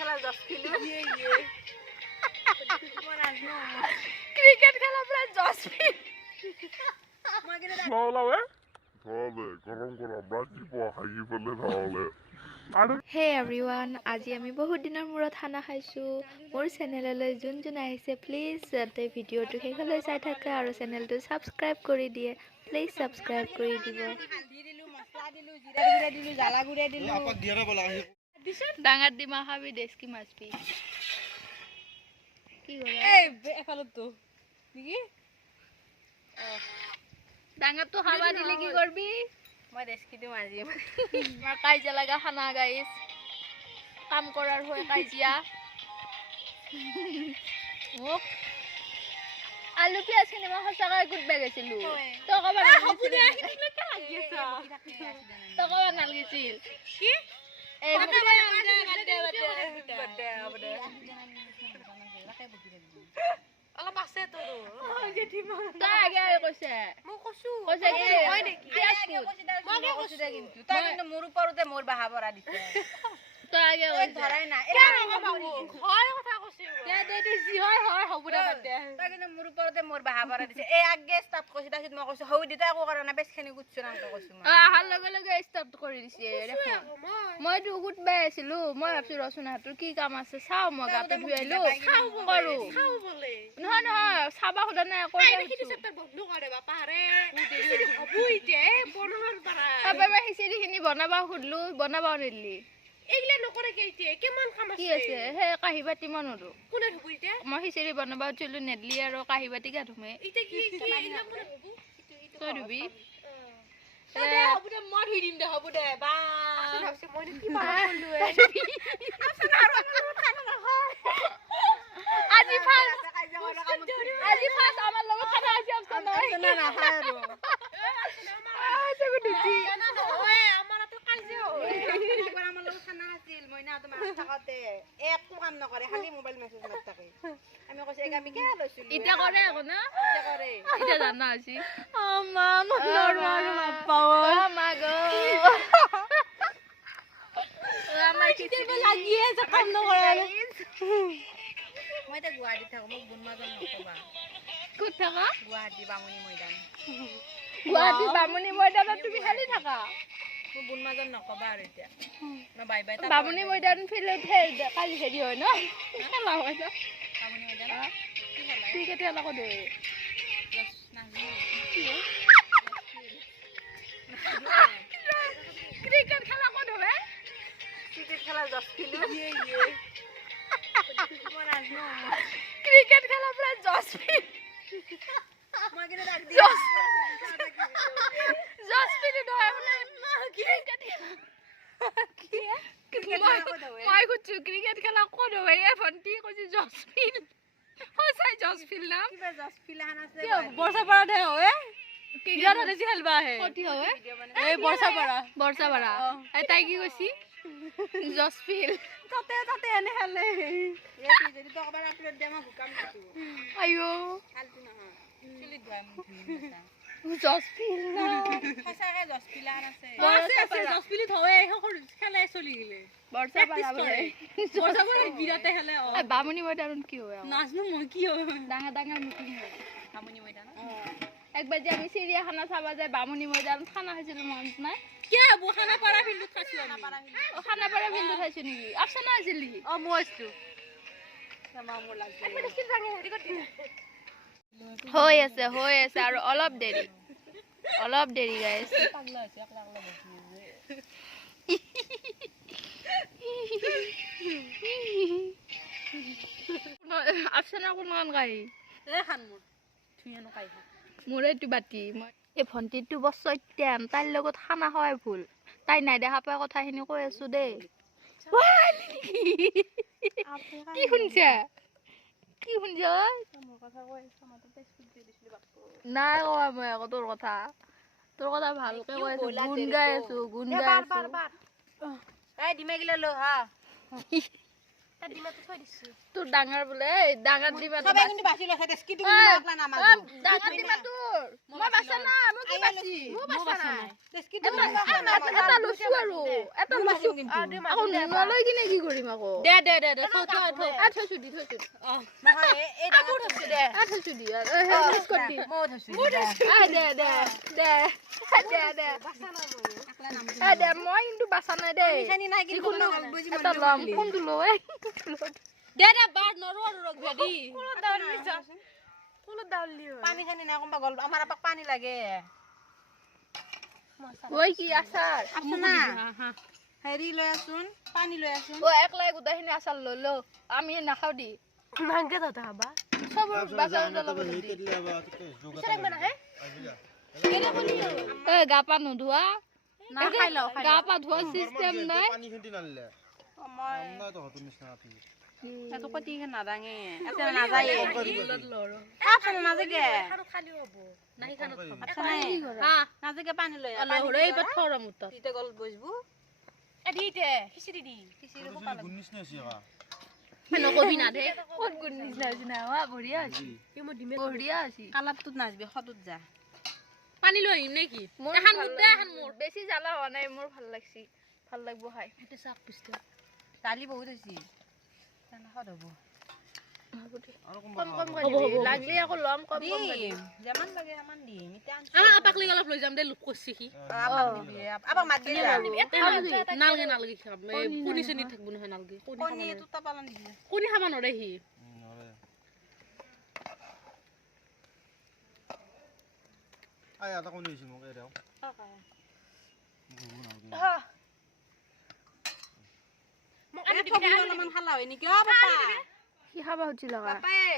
খেলা 10 kilo cricket খেলা প্ৰায় 10 মিনিট হে এভৰিৱান, আজি আমি বহুত দিনৰ মূৰত খানা খাইছোঁ। মোৰ চেনেললৈ যোন আহিছে প্লিজ যাতে ভিডিঅ'টো শেষলৈ চাই থাকে আৰু চেনেলটো ছাবস্ক্ৰাইব কৰি দিয়ে। প্লিজ ছাবস্ক্ৰাইব কৰি দিব। ডাঙৰ ডিমা খাবি দেশকি মাছ পি কি ডাঙৰটো খাবা দিলে কি কৰবি? মই দেশকি দিম আজি কাজিয়া লগা খানা গাইছ, কাম কৰাৰ হৈ কাজিয়া। আলু পিয়াজ খিনি মই সঁচাকৈ কুটবা গৈছিলো, তই কব নালাগিছিল। অলপ আছে তোৰ তই আগে কৈছে তই কিন্তু মোৰ ওপৰতে মোৰ বাহা বৰা দিছে। তই আগে ধৰাই নাই তই কিন্তু মোৰ ওপৰতে মোৰ বাহা বৰা দিছে। এই আগে ষ্টাৰ্ট কৰিছে, তাৰপিছত মই কৈছো সৌ দিতা একো কৰা নাই, বেচখিনি গুটছো না কৈছো মই। অহাৰ লগে লগে ষ্টাৰ্ট কৰি দিছে। মইতো কুটবাই আছিলো, মই ভাবছো ৰচোন হাতৰ কি কাম আছে চাও, মই গাটো ধুই আহিলো কৰো। নহয় নহয় চাবা সোধা নাই খিচিৰি খিনি বনাবা সুধলো, বনাবা নিদিলি। কি আছে সেই কাঁহী বাতি মই নৰো, মই খিচিৰি বনাবা উঠিলো নেদলি আৰু কাঁহী বাতি গা ধুমে তই ধুবি। মই ধুই দিম দে, হ'ব দে বা আজি ফাৰ্ষ্ট আমাৰ লগত খানা আছে অপচন নাই নাখায় আৰু একো কাম নকৰে, খালি মোবাইল মেছেজ মাৰি থাকে। আমি কৈছো এক আমি কিয় লৈছিলো এতিয়া কৰে আকৌ না, এতিয়া কৰে এতিয়া জানা আছে মই এতিয়া গুৱাহাটীত থাকো, মোক বুনমাজন নকবা। ক'ত থাকা? গুৱাহাটী বামুণী মৈদাম। গুৱাহাটী বামুণী মৈদামত তুমি খালি থাকা? মোক বুনমাজন নকবা আৰু এতিয়া মই বাই বাই। বামুণী মৈদাম ফিল্ডত কালি হেৰি হয় ন, খেলা হয় ন বামুণী মৈদাম ক্ৰিকেট খেলা ক'ত হয়? ক্ৰিকেট খেলা ক'ত হয়? ক্ৰিকেট খেলা 10 কিলো ক্ৰিকেট খেলা প্ৰায় 10 মিনিট মই কিন্তু ডাক দি 10 মিনিট হয় বোলে ক্ৰিকেট মই কৈছো ক্ৰিকেট খেলা ক'ত হয়? এই ভণ্টি কৈছে 10 মিনিট সঁচাই 10 মিনিট না কিবা 10 ফিলাহান আছে বৰ্ষাপাৰাতে হয় ক্ৰিকেট হলে খেলবা আহে কতি হয় এই বৰ্ষাপাৰা এই তাই কি কৈছি 10 ফিল তাতে এনে খেলে এই যদি তো কবাৰ আপলোড দে মই ভুকাম দিছো আইও ফালতু নহয় চুলিত ধুৱাই মোক ধুনীয়া 10 ফিল না সঁচাকে 10 ফিলাহান আছে 10 ফিলিত হয় খেলে চলি গিলে বৰ্ষাপাৰা বিৰাতে খেলে বামুণী মৈদানত কি হয় নাজনো মই কি হয় ডাঙৰ মিটিং হয় বামুণী মৈদাম। একবাৰ যে আমি চিৰিয়াখানা চাবা যায় বামুণী মৈদানত খানা খাইছিলো মনত নাই? খানাপাৰা ফিল্ডত খাইছো খানাপাৰা ফিল্ডত খাইছো নেকি? আপচনা আছিল নেকি? মই আছো হৈ আছে আৰু অলপ দেৰি গাইছ। আপচনা কোনখন গাড়ী মোৰ এইটো বাতি এই ভণ্টিটো বৰ চৈত্যান, তাইৰ লগত খানা খোৱাই ভুল। তাই নাই দেখা পাই কথাখিনি কৈ আছো দেই। কি শুনছা নাই কোৱা মই আকৌ তোৰ কথা ভালকে কৈ আছো, গুণ গাই আছো দিমে গিলা লো হা তোৰ ডাঙৰ বোলে ডাঙৰ দিবা সবাই কিন্তু বাছি লৈছে ডেস্কিটো কিন্তু আকলা নামাজো ডাঙৰ দিবা তোৰ মই বাছা নাই মই কি বাছি মই বাছা নাই ডেস্কিটো এটা লুচু আৰু এটা লুচু আকৌ নলৈ কিনে কি কৰিম আকৌ দে থৈছো দি থৈছো নহয় এই ডাঙৰ থৈছো দে থৈছো দি হেল্প কৰি দি মই থৈছো দে দে মই কিন্তু বাছা নাই দেই নিছানি নাই কিন্তু এটা লম কোনটো লয় দে বাৰ নৰো আৰু ৰখ ভেদি ফুলত দাউলি পানী খানি নাই কোনবা গল আমাৰ আপাক পানী লাগে ওই কি আচাৰ আছে না হেৰি লৈ আসুন পানী লৈ আসুন ও একলাই গোটাখিনি আচাৰ লৈ লো আমি নাখাও দি মাংকে দাদা হাবা সবৰ বাজাৰৰ লগত দি এ গা পা নোধোৱা না খাই লও গা পা ধোৱা সিস্টেম নাই পানী খেন্তি নালিলে আমরা তো হতো নিছ না তুই এত কতি নাদাঙে এত নাযায় আপন নাজাগে আৰু খালি হ'ব নাই খানত আপন নাই হা নাজাগে পানী লৈ হৰে ইবা থৰ মুত তিতে গল বসবু এদিতে খিচিৰি দি খিচিৰি গুনিছ নেছিয়া নকবি না দে ক'ত গুণ নিচিনা হৈছে না বঢ়িয়া আছে বঢ়িয়া আছে কালাপটোত নাচবি খতুত যা পানী লৈ আহিম নেকি মোৰ এখন মুদ দে এখন মোৰ বেছি জ্বালা হোৱা নাই মোৰ ভাল লাগছি ভাল লাগব খাই এটা চাক পিছতে দালি বহুত হৈছে তেনে খদ হ'ব কম কম কৰি লাগলি আকৌ লম কম কম কৰি দিম যেমান লাগে সমান দিম ইটা আমাৰ আপাক লৈ অলপ লৈ যাম দে লোক কৰছি কি আপাক মাত দি নালগে নালগে খাম কণী চনি থাকব নহয় নালগে কণী তুতা পালন দিছে কণী খাব নৰে সি আই আটা কোন দিছি মোক এৰাও মোক আনি দিবি অলপমান খালা হয় নেকি অ পাপা কি খাবা হচ্ছি লগা পাপাই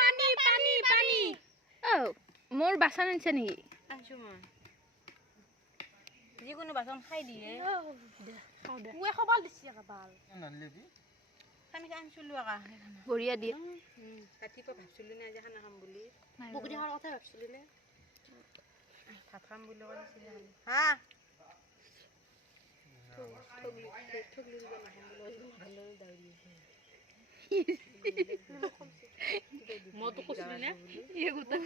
পানী পানী পানী ও মোৰ বাচন আনছে নেকি আনছো মই যিকোনো বাচন খাই দিয়ে ওয়ে খবাল দিছি একাবাল নালিলে দি আমি আনছিলো আকা বঢ়িয়া দিয়ে ৰাতিপুৱা ভাবছিলো নে আজি খানা খাম বুলি বগৰী খাৱাৰ কথা ভাবছিলি নে ভাত খাম বুলি কৈছিল হা মইতো কৈছিলি নে ইয়ে গোটা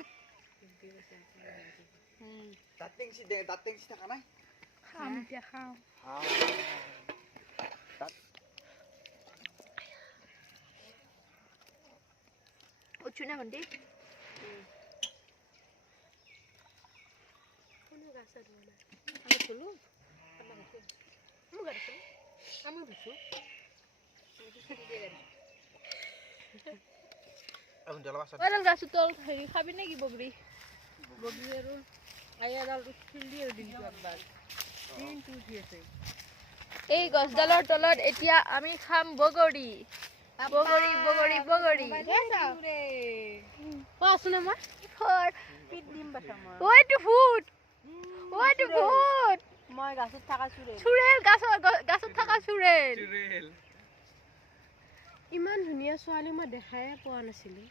দাঁতেং সি থাকা নাই খাম এতিয়া খাম উঠছো না ভণ্টি কোনো গাছ আৰু না আমি চলো আমি গাছ আমি বুঝছো এখন জলা বাসা ওইডাল গাছটো তল হেৰি খাবি নেকি বগৰী বগী আৰু আইয়াডাল উঠিল দি আৰু দিনটো একবাৰ দিনটো উঠি আছে এই গছডালৰ তলত এতিয়া আমি খাম বগৰী বগৰী বগৰী বগৰী কোৱাচোন আমাৰ ফৰ পিট দিম বাছা মই ওইটো ভূত ওইটো ভূত মই গাছত থাকা চুৰে চুৰেল গাছত থকা চুৰেল ইমান ধুনীয়া ছোৱালী মই দেখাই পোৱা নাছিলো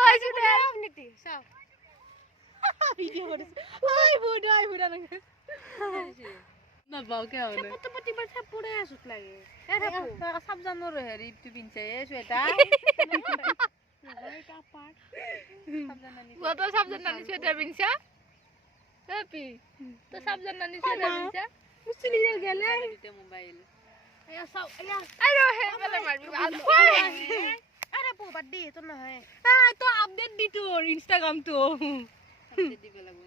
ঐ চুৰেল নেকি চাও ভিডিঅ' কৰিছে ঐ বুঢ়া বুঢ়া লাগে নাপাওকে মানে পটপটি বাছা পৰে আছুত লাগে সাবজানৰ হেৰিটো পিনছে চুৱেটাৰ গত সাবজান নানি চুৱেটাৰ পিনছা হেপি তো সাবজান নানি চুৱেটাৰ পিনছা মুছলি গেলে দিতে মোবাইল এয়া চাও এয়া আইৰো হে গলে মাৰবি আৰে পো বাদ দি তো নহয় তো আপডেট দি তোৰ ইনষ্টাগ্রাম তো দিব লাগিব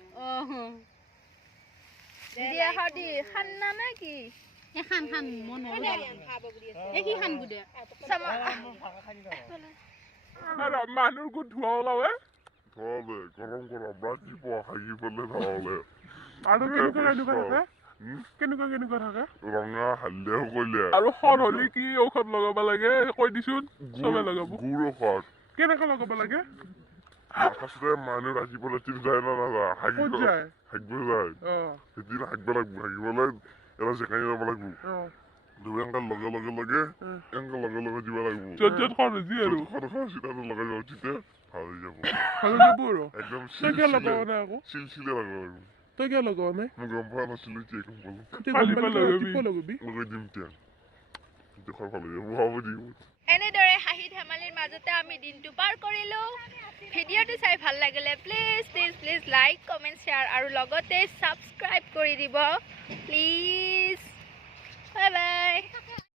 দিয়া খাদি খান্না নে কি এখন খান মন হয় খাব বুলি আছে এ কি খান গুদে সামা আরে মানুষ কো ধোয়া লাওয়ে ধোলে গরম গরম রাজি পো হাগি বলে ধোলে আৰু কেনেকুৱা থাকে ৰঙা হালধীয়া কইলে আৰু হৰ হলি কি ঔষধ লগাব লাগে কৈ দিছোন চবে লগাব গুড় ঔষধ কেনেকৈ লগাব লাগে আকাশে মানুহ ৰাখিবলৈ তিন যায় না না হাগি ক'ত যায় হাগিব যায় অ সেদিন হাগিব লাগিব হাগিবলৈ এৰা জেকাই যাব লাগিব অ দুবেংকা লগে লগে লগে এনেকে লগে লগে দিব লাগিব য'ত য'ত খৰচি আৰু খৰচা চিধাটো লগাই যাব তেতিয়া ভাল হৈ যাব ভাল যাব আৰু একদম তই কিয় লগাব নাই আকৌ চিলচিলে লগাব লাগিব তই কিয় লগাব নাই মই গম পোৱা নাছিলো এতিয়া গম পালো ৰাতিপুৱা লগাবি লগাই দিম এতিয়া দেখুৱাই ভাল লাগে বুঢ়া বুঢ়ী এনেদৰে হাঁহি ধেমালিৰ মাজতে আমি দিনটো পাৰ কৰিলোঁ। ভিডিঅ'টো চাই ভাল লাগিলে প্লিজ লাইক কমেণ্ট শ্বেয়াৰ আৰু লগতে ছাবস্ক্ৰাইব কৰি দিব প্লিজ। Bye bye.